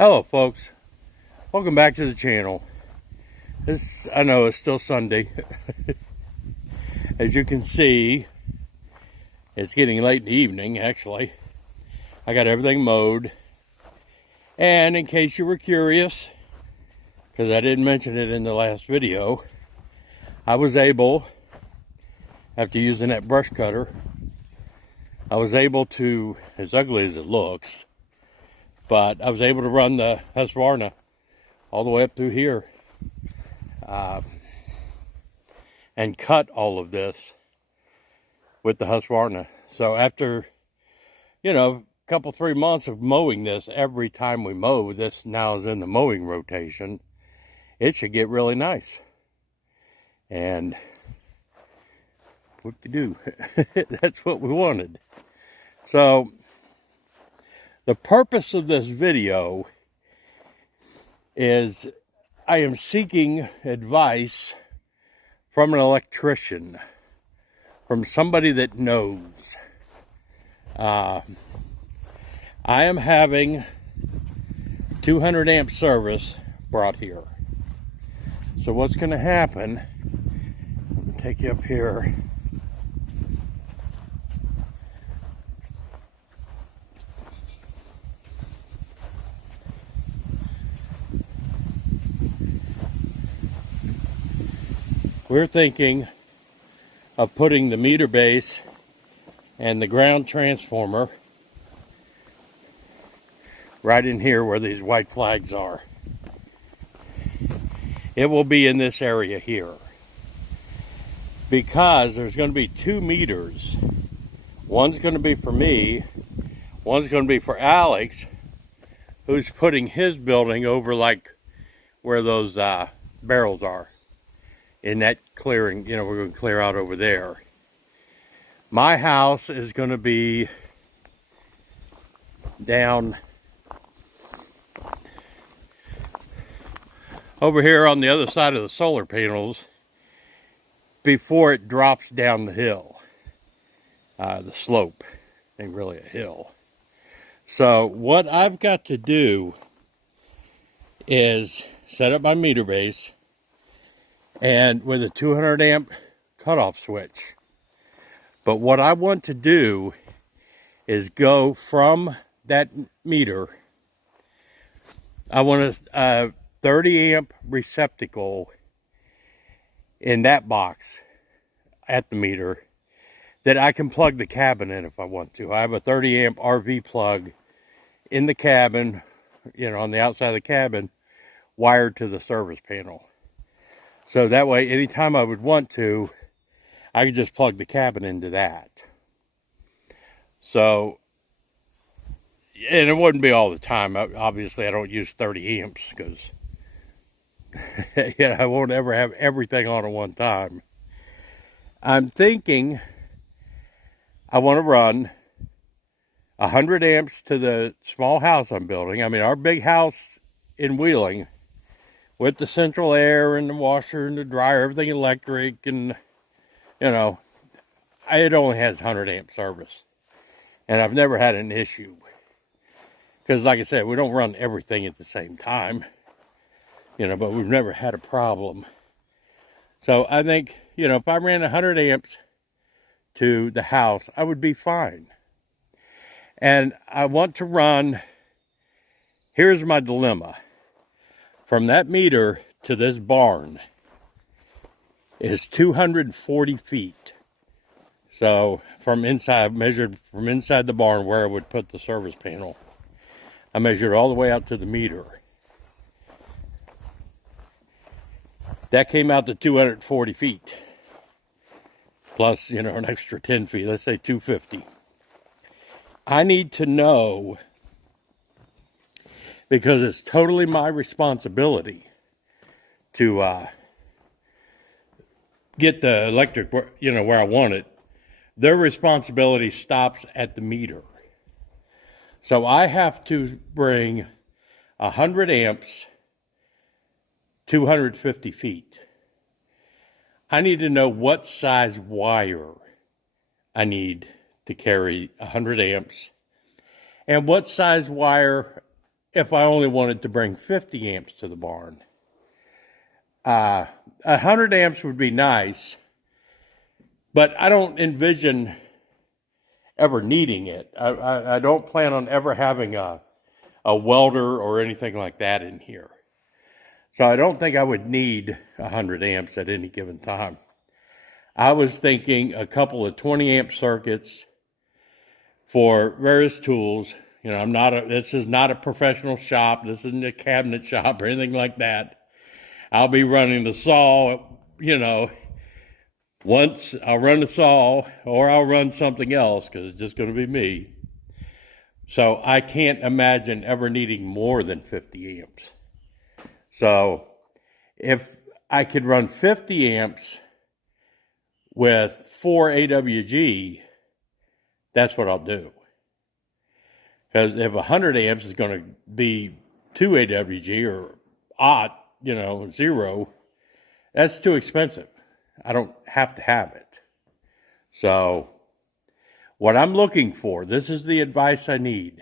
Hello folks, welcome back to the channel. I know it's still Sunday. As you can see, it's getting late in the evening actually. I got everything mowed. And in case you were curious, because I didn't mention it in the last video, I was able, after using that brush cutter, I was able to, as ugly as it looks, but I was able to run the Husqvarna all the way up through here. And cut all of this with the Husqvarna. So after, a couple, 3 months of mowing this, every time we mow, this now is in the mowing rotation, it should get really nice. And whoop-de-doo, that's what we wanted. So the purpose of this video is I am seeking advice from an electrician, from somebody that knows. I am having 200 amp service brought here. So what's going to happen, let me take you up here. We're thinking of putting the meter base and the ground transformer right in here where these white flags are. It will be in this area here because there's going to be 2 meters. One's going to be for me, one's going to be for Alex, who's putting his building over like where those barrels are. In that clearing, we're going to clear out over there. My house is going to be down over here on the other side of the solar panels before it drops down the hill. The slope ain't really a hill. So what I've got to do is set up my meter base and with a 200 amp cutoff switch. But what I want to do is go from that meter. I want a 30 amp receptacle in that box at the meter that I can plug the cabin in if I want to. I have a 30 amp RV plug in the cabin, on the outside of the cabin, wired to the service panel. So that way, anytime I would want to, I could just plug the cabin into that. So, and it wouldn't be all the time. Obviously, I don't use 30 amps because I won't ever have everything on at one time. I'm thinking I want to run 100 amps to the small house I'm building. I mean, our big house in Wheeling, with the central air and the washer and the dryer, everything electric, and it only has 100 amp service. And I've never had an issue. Because like I said, we don't run everything at the same time. But we've never had a problem. So I think, if I ran 100 amps to the house, I would be fine. And I want to run, here's my dilemma. From that meter to this barn is 240 feet. So from inside, measured from inside the barn where I would put the service panel, I measured all the way out to the meter. That came out to 240 feet. Plus, an extra 10 feet, let's say 250. I need to know, because it's totally my responsibility to get the electric, where I want it. Their responsibility stops at the meter. So I have to bring 100 amps, 250 feet. I need to know what size wire I need to carry 100 amps and what size wire if I only wanted to bring 50 amps to the barn. 100 amps would be nice, but I don't envision ever needing it. I don't plan on ever having a welder or anything like that in here. So I don't think I would need 100 amps at any given time. I was thinking a couple of 20 amp circuits for various tools. You know, this is not a professional shop. This isn't a cabinet shop or anything like that. I'll be running the saw, you know, once I'll run the saw or I'll run something else because it's just going to be me. So I can't imagine ever needing more than 50 amps. So if I could run 50 amps with 4 AWG, that's what I'll do. Because if 100 amps is going to be 2 AWG or odd, you know, 0, that's too expensive. I don't have to have it. So what I'm looking for, this is the advice I need.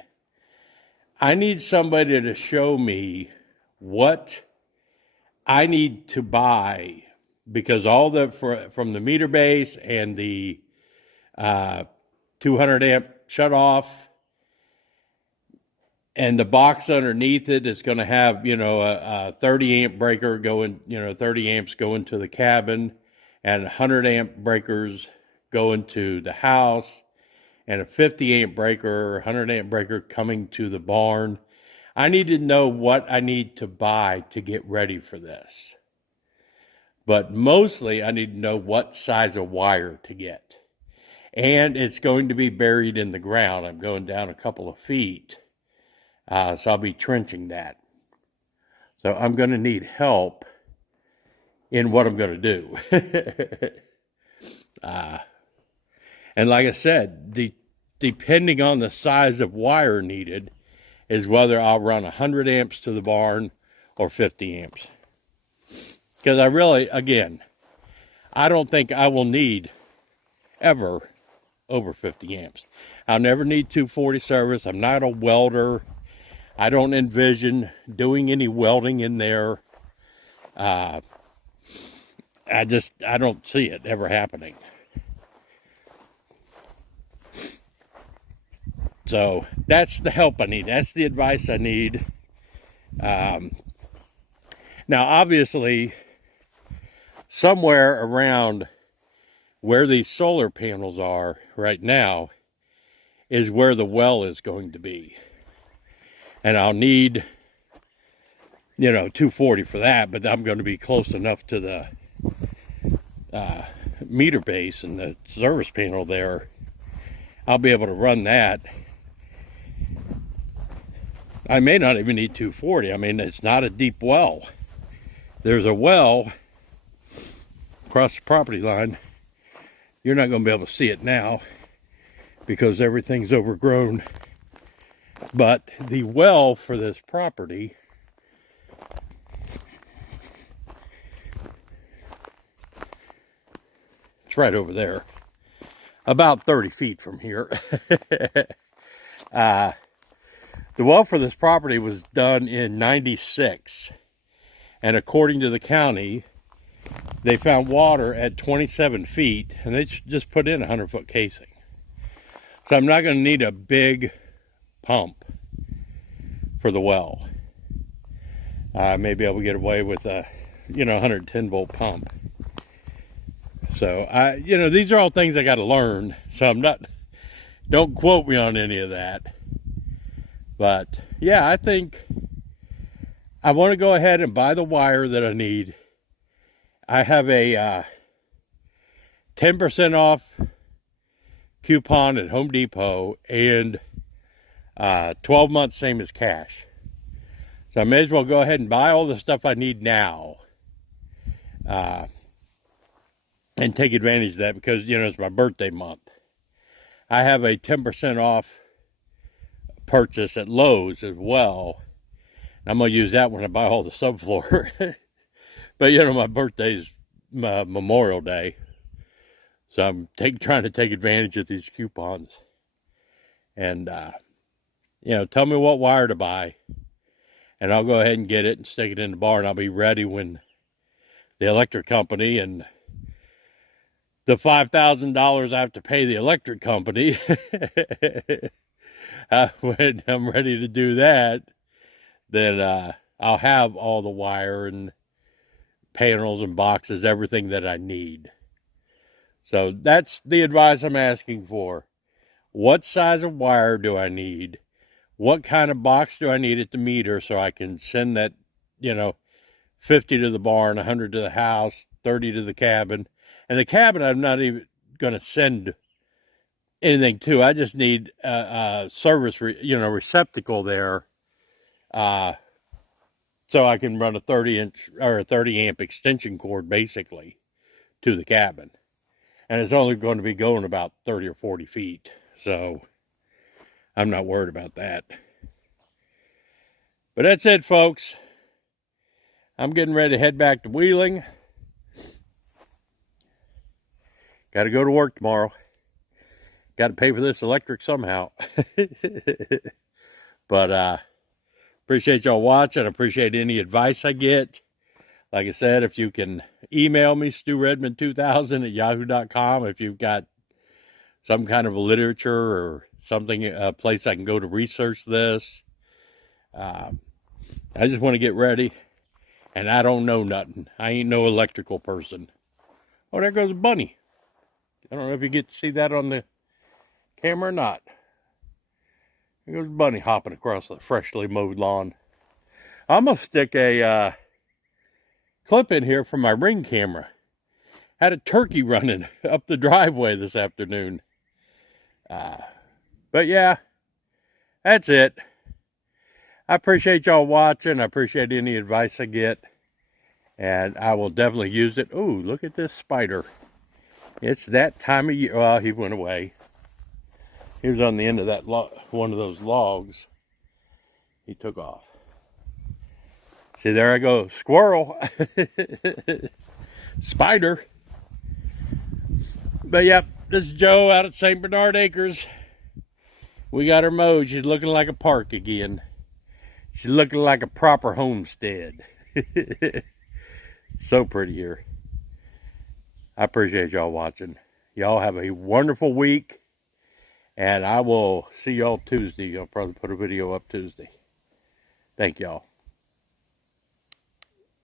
I need somebody to show me what I need to buy, because all from the meter base and the 200 amp shut off and the box underneath it is going to have, you know, a 30 amp breaker going, you know, 30 amps going to the cabin, and 100 amp breakers going to the house, and a 50 amp breaker or 100 amp breaker coming to the barn. I need to know what I need to buy to get ready for this. But mostly I need to know what size of wire to get. And it's going to be buried in the ground. I'm going down a couple of feet. So I'll be trenching that. So I'm going to need help in what I'm going to do. And like I said, depending on the size of wire needed is whether I'll run 100 amps to the barn or 50 amps. Because I really, again, I don't think I will need ever over 50 amps. I'll never need 240 service. I'm not a welder. I don't envision doing any welding in there. I don't see it ever happening. So that's the help I need. That's the advice I need. Now, obviously, somewhere around where these solar panels are right now is where the well is going to be. And I'll need, you know, 240 for that, but I'm going to be close enough to the meter base and the service panel there. I'll be able to run that. I may not even need 240. I mean, it's not a deep well. There's a well across the property line. You're not going to be able to see it now because everything's overgrown. But the well for this property it's right over there, about 30 feet from here. The well for this property was done in '96, and according to the county, they found water at 27 feet, and they just put in a 100-foot casing. So I'm not going to need a big pump for the well. Maybe I will get away with a, 110-volt pump. So these are all things I got to learn. So don't quote me on any of that. But yeah, I think I want to go ahead and buy the wire that I need. I have a 10% off coupon at Home Depot and 12 months same as cash. So I may as well go ahead and buy all the stuff I need now and take advantage of that because, it's my birthday month. I have a 10% off purchase at Lowe's as well. I'm going to use that when I buy all the subfloor. But, my birthday's Memorial Day. So I'm trying to take advantage of these coupons. And, tell me what wire to buy. and I'll go ahead and get it and stick it in the barn. I'll be ready when the electric company and the $5,000 I have to pay the electric company, when I'm ready to do that, then I'll have all the wire and panels and boxes, everything that I need. So that's the advice I'm asking for. What size of wire do I need? What kind of box do I need at the meter so I can send that, 50 to the barn, 100 to the house, 30 to the cabin. And the cabin I'm not even going to send anything to. I just need a service, receptacle there, so I can run a 30-inch or a 30-amp extension cord basically to the cabin. And it's only going to be going about 30 or 40 feet. So I'm not worried about that. But that's it, folks. I'm getting ready to head back to Wheeling. Got to go to work tomorrow. Got to pay for this electric somehow. But appreciate y'all watching. Appreciate any advice I get. Like I said, if you can email me, sturedmond2000@yahoo.com, if you've got some kind of literature or something, a place I can go to research this. I just want to get ready, and I don't know nothing. I ain't no electrical person. Oh, there goes a bunny. I don't know if you get to see that on the camera or not. There goes a bunny hopping across the freshly mowed lawn. I'm going to stick a clip in here from my Ring camera. Had a turkey running up the driveway this afternoon. But yeah, that's it. I appreciate y'all watching. I appreciate any advice I get. And I will definitely use it. Ooh, look at this spider. It's that time of year. Well, he went away. He was on the end of that one of those logs. He took off. See, there I go. Squirrel. Spider. But yep, this is Joe out at St. Bernard Acres. We got her mowed. She's looking like a park again. She's looking like a proper homestead. So pretty here. I appreciate y'all watching. Y'all have a wonderful week. And I will see y'all Tuesday. I'll probably put a video up Tuesday. Thank y'all.